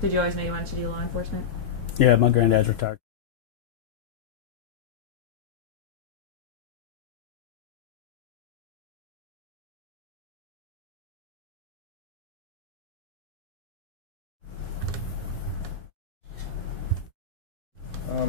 Did you always know you wanted to do law enforcement? Yeah, my granddad's retired.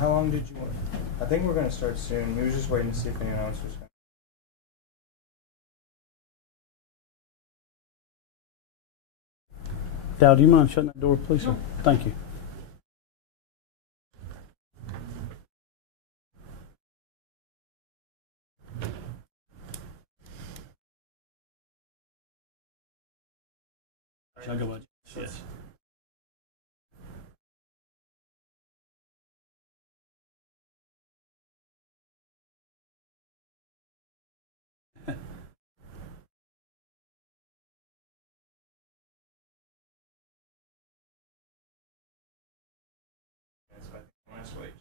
How long did you want? I think we're going to start soon. We were just waiting to see if anyone else was going. Dal, do you mind shutting that door, please, sir? Thank you. Shall I go by? Yes. Last week.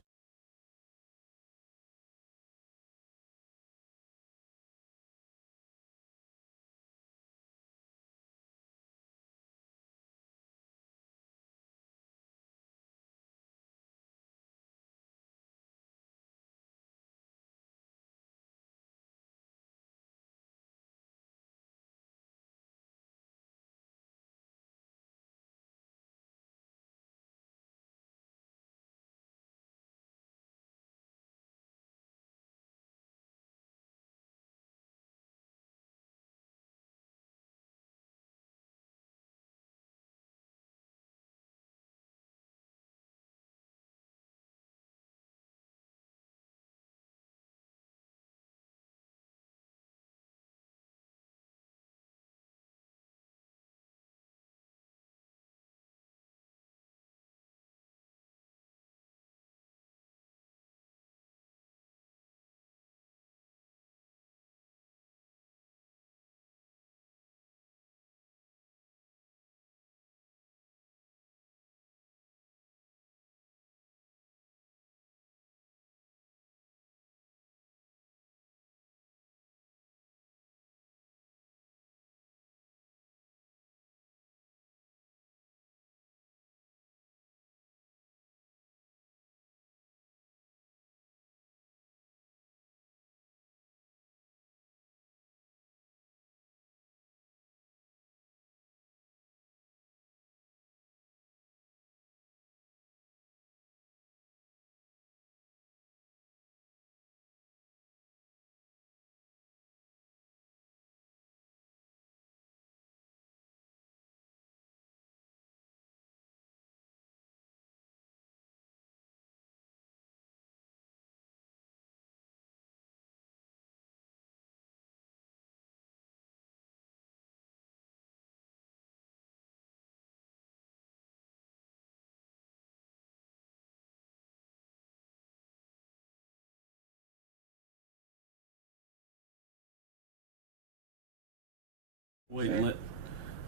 Wait and let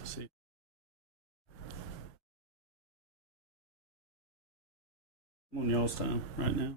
see. I'm on y'all's time right now.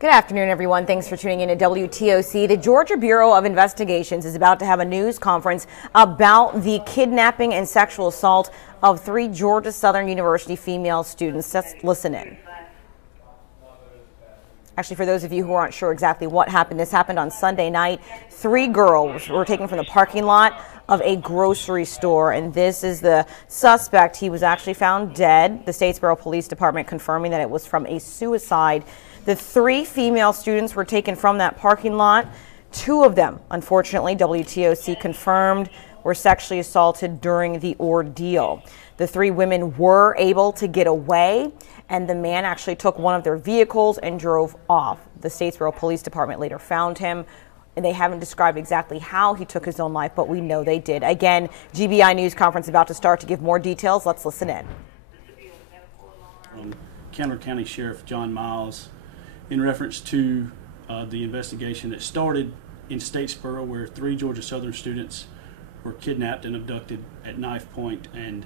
Good afternoon, everyone. Thanks for tuning in to WTOC. The Georgia Bureau of Investigations is about to have a news conference about the kidnapping and sexual assault of 3 Georgia Southern University female students. Let's listen in. Actually, for those of you who aren't sure exactly what happened, this happened on Sunday night. 3 girls were taken from the parking lot of a grocery store, and this is the suspect. He was actually found dead. The Statesboro Police Department confirming that it was from a suicide. The 3 female students were taken from that parking lot. 2 of them, unfortunately, WTOC confirmed, were sexually assaulted during the ordeal. The 3 women were able to get away, and the man actually took one of their vehicles and drove off. The Statesboro Police Department later found him, and they haven't described exactly how he took his own life, but we know they did. Again, GBI news conference about to start to give more details. Let's listen in. Candler County Sheriff John Miles, in reference to the investigation that started in Statesboro, where 3 Georgia Southern students were kidnapped and abducted at knife point, and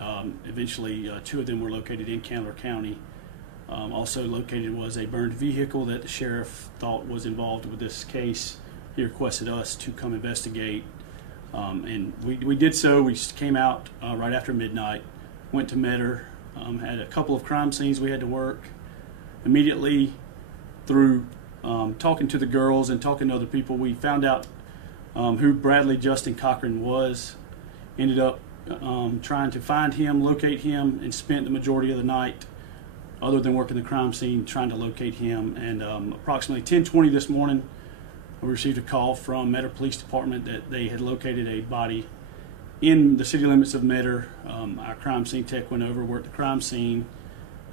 Eventually, two of them were located in Candler County. Also located was a burned vehicle that the sheriff thought was involved with this case. He requested us to come investigate, and we did so. We came out right after midnight, went to Metter, had a couple of crime scenes we had to work. Immediately, through talking to the girls and talking to other people, we found out who Bradley Justin Cochran was. Ended up trying to find him, locate him, and spent the majority of the night, other than working the crime scene, trying to locate him. And approximately 10:20 this morning, we received a call from Metter Police Department that they had located a body in the city limits of Metter. Our crime scene tech went over, worked the crime scene,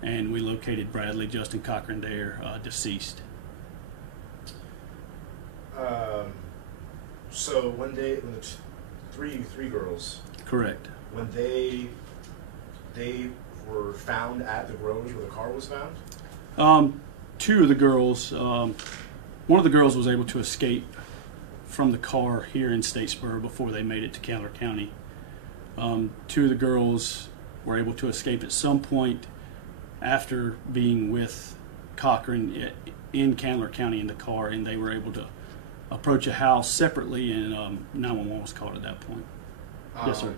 and we located Bradley Justin Cochran there, deceased. So when the three girls, Correct. when they were found at the Groves where the car was found? Two of the girls, one of the girls was able to escape from the car here in Statesboro before they made it to Candler County. Two of the girls were able to escape at some point after being with Cochran in Candler County in the car, and they were able to approach a house separately, and 911 was called at that point. Yes, sir.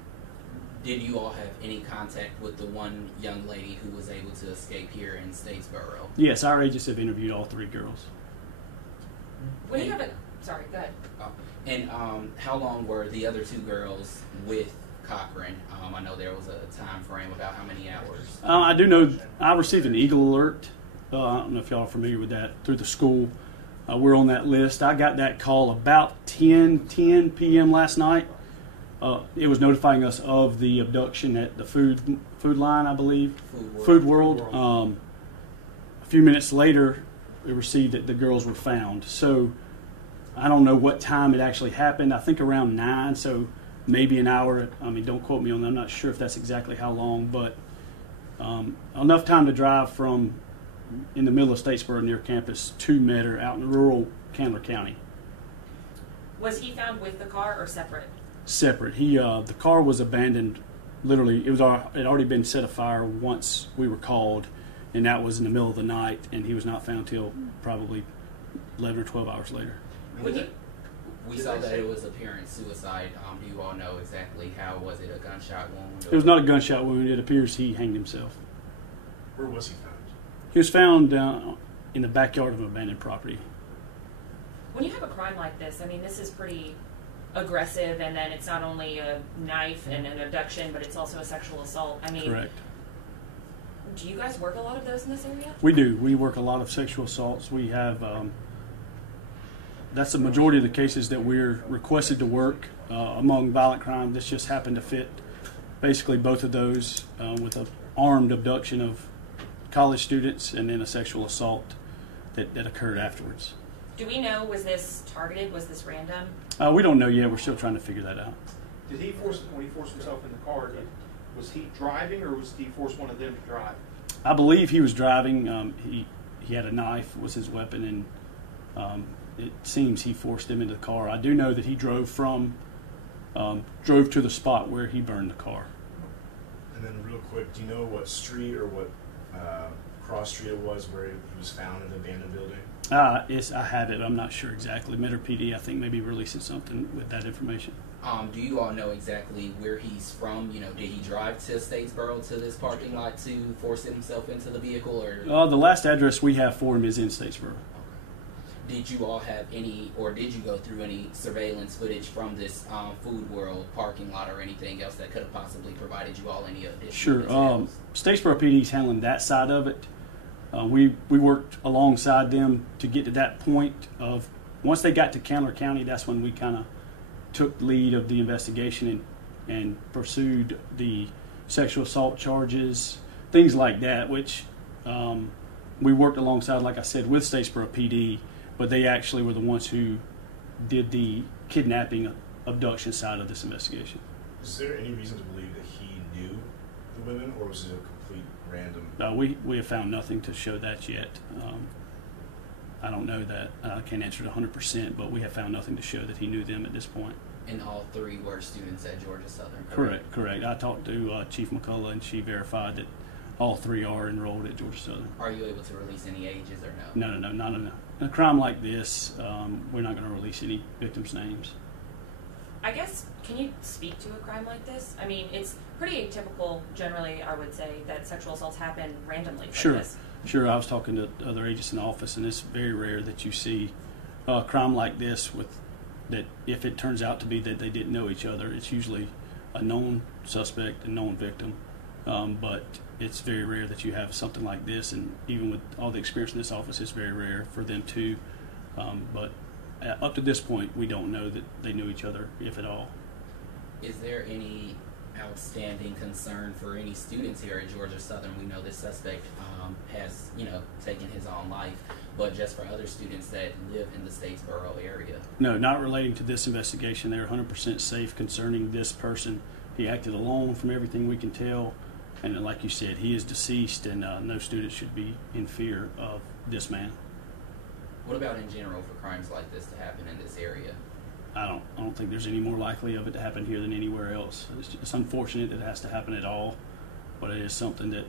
Did you all have any contact with the one young lady who was able to escape here in Statesboro? Yes, our agents have interviewed all three girls. When you have it, sorry, go ahead. And how long were the other two girls with Cochran? I know there was a time frame, about how many hours? I do know I received an Eagle alert. I don't know if y'all are familiar with that, through the school. We're on that list. I got that call about 10 p.m. last night. It was notifying us of the abduction at the food line, I believe. Food World. A few minutes later, we received that the girls were found. So I don't know what time it actually happened. I think around 9, so maybe an hour. I mean, don't quote me on that. I'm not sure if that's exactly how long, but enough time to drive from in the middle of Statesboro near campus to Metter out in rural Candler County. Was he found with the car or separate? Separate. The car was abandoned. Literally, it had already been set afire once we were called, and that was in the middle of the night. And he was not found till probably 11 or 12 hours later. We saw that it was apparent suicide. Do you all know exactly how? Was it a gunshot wound? It was not a gunshot wound. It appears he hanged himself. Where was he found? He was found in the backyard of an abandoned property. When you have a crime like this, I mean, this is pretty aggressive, and then it's not only a knife and an abduction, but it's also a sexual assault. I mean, Correct. Do you guys work a lot of those in this area? We do. We work a lot of sexual assaults. We have, that's the majority of the cases that we're requested to work among violent crime. This just happened to fit basically both of those with an armed abduction of college students and then a sexual assault that occurred afterwards. Do we know, was this targeted? Was this random? We don't know yet. We're still trying to figure that out. Did he when he forced himself in the car, was he driving or was he forced one of them to drive? I believe he was driving. He had a knife, was his weapon, and it seems he forced him into the car. I do know that he drove to the spot where he burned the car. And then real quick, do you know what street or what cross street it was where he was found in the abandoned building? Yes, I have it. I'm not sure exactly. Metter PD, I think, maybe releasing something with that information. Do you all know exactly where he's from? You know, did he drive to Statesboro to this parking lot to force himself into the vehicle, or? The last address we have for him is in Statesboro. Did you all have any, or did you go through any surveillance footage from this Food World parking lot or anything else that could have possibly provided you all any additional Sure. details? Statesboro PD is handling that side of it. We worked alongside them to get to that point of, once they got to Candler County, that's when we kind of took lead of the investigation and pursued the sexual assault charges, things like that, which we worked alongside, like I said, with Statesboro PD, but they actually were the ones who did the kidnapping, abduction side of this investigation. Is there any reason to believe that he knew the women, or was it a complete random? We have found nothing to show that yet. I don't know that. I can't answer it 100%, but we have found nothing to show that he knew them at this point. And all three were students at Georgia Southern, Correct, correct. I talked to Chief McCullough, and she verified that all three are enrolled at Georgia Southern. Are you able to release any ages or no? No. In a crime like this, we're not going to release any victims' names. I guess, can you speak to a crime like this? I mean, it's pretty atypical, generally, I would say, that sexual assaults happen randomly like Sure, this. sure. I was talking to other agents in the office, and it's very rare that you see a crime like this with that. If it turns out to be that they didn't know each other, it's usually a known suspect, a known victim. But it's very rare that you have something like this, and even with all the experience in this office, it's very rare for them to. But up to this point, we don't know that they knew each other, if at all. Is there any outstanding concern for any students here at Georgia Southern? We know this suspect has, taken his own life, but just for other students that live in the Statesboro area? No, not relating to this investigation. They're 100% safe concerning this person. He acted alone from everything we can tell. And like you said, he is deceased, and no student should be in fear of this man. What about in general for crimes like this to happen in this area? I don't think there's any more likely of it to happen here than anywhere else. It's unfortunate that it has to happen at all, but it is something that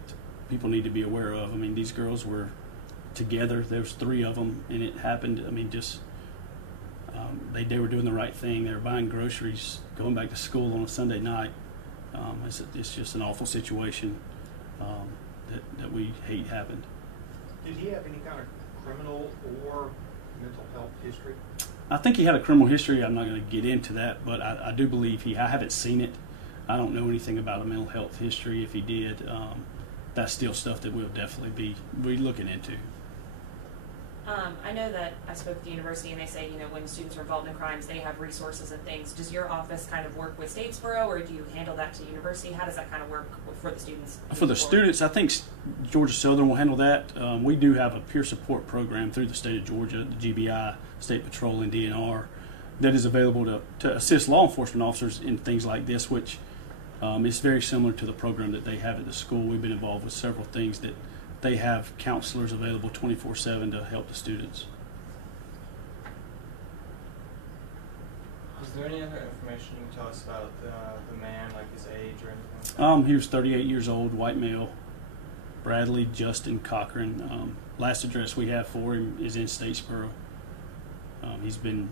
people need to be aware of. I mean, these girls were together. There was 3 of them, and it happened. I mean, just they were doing the right thing. They were buying groceries, going back to school on a Sunday night. It's just an awful situation that we hate happened. Did he have any kind of criminal or mental health history? I think he had a criminal history. I'm not going to get into that, but I do believe I haven't seen it. I don't know anything about a mental health history. If he did, that's still stuff that we'll definitely be looking into. I know that I spoke at the university, and they say, when students are involved in crimes, they have resources and things. Does your office kind of work with Statesboro, or do you handle that to the university? How does that kind of work for the students? For the students, I think Georgia Southern will handle that. We do have a peer support program through the state of Georgia, the GBI, State Patrol, and DNR, that is available to assist law enforcement officers in things like this, which is very similar to the program that they have at the school. We've been involved with several things that they have counselors available 24/7 to help the students. Is there any other information you can tell us about the man, like his age or anything like that? He was 38 years old, white male, Bradley Justin Cochran. Last address we have for him is in Statesboro. He's been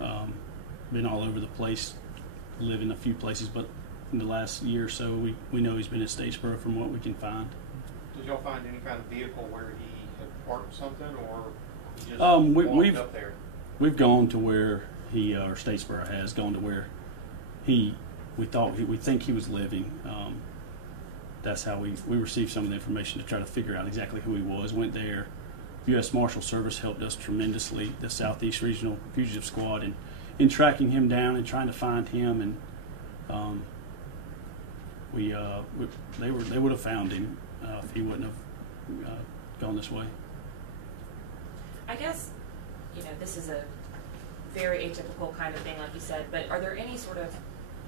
all over the place, lived in a few places, but in the last year or so, we know he's been in Statesboro from what we can find. Did y'all find any kind of vehicle where he had parked something, or he just walked up there? We've gone to where he, or Statesboro has gone to where we think he was living. That's how we received some of the information to try to figure out exactly who he was. Went there. U.S. Marshal Service helped us tremendously, the Southeast Regional Fugitive Squad, in tracking him down and trying to find him. And they would have found him if he wouldn't have gone this way. I guess, this is a very atypical kind of thing, like you said, but are there any sort of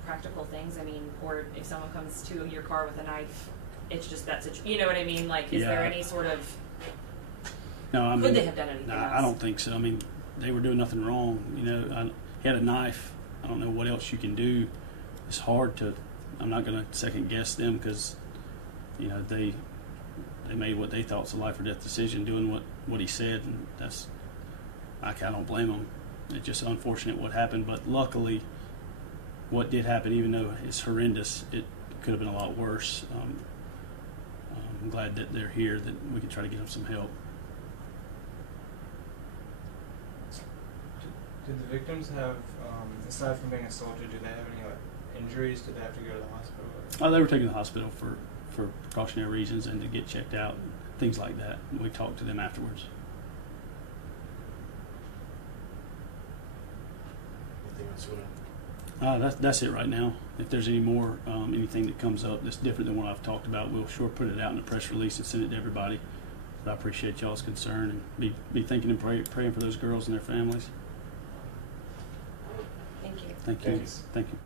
practical things? I mean, or if someone comes to your car with a knife, it's just you know what I mean? Like, is there any sort of... No, I mean, could they have done anything else? I don't think so. I mean, they were doing nothing wrong. He had a knife. I don't know what else you can do. It's hard to... I'm not going to second guess them because, they made what they thought was a life or death decision doing what he said, and I don't blame them. It's just unfortunate what happened, but luckily what did happen, even though it's horrendous, it could have been a lot worse. I'm glad that they're here, that we can try to get them some help. Did the victims have, aside from being assaulted, do they have any injuries? Did they have to go to the hospital? They were taken to the hospital for precautionary reasons and to get checked out, things like that. We talked to them afterwards. Anything else you want to... That's it right now. If there's any more, anything that comes up that's different than what I've talked about, we'll sure put it out in a press release and send it to everybody. But I appreciate y'all's concern and be thinking and praying for those girls and their families. Thank you. Thank you. Thanks. Thank you.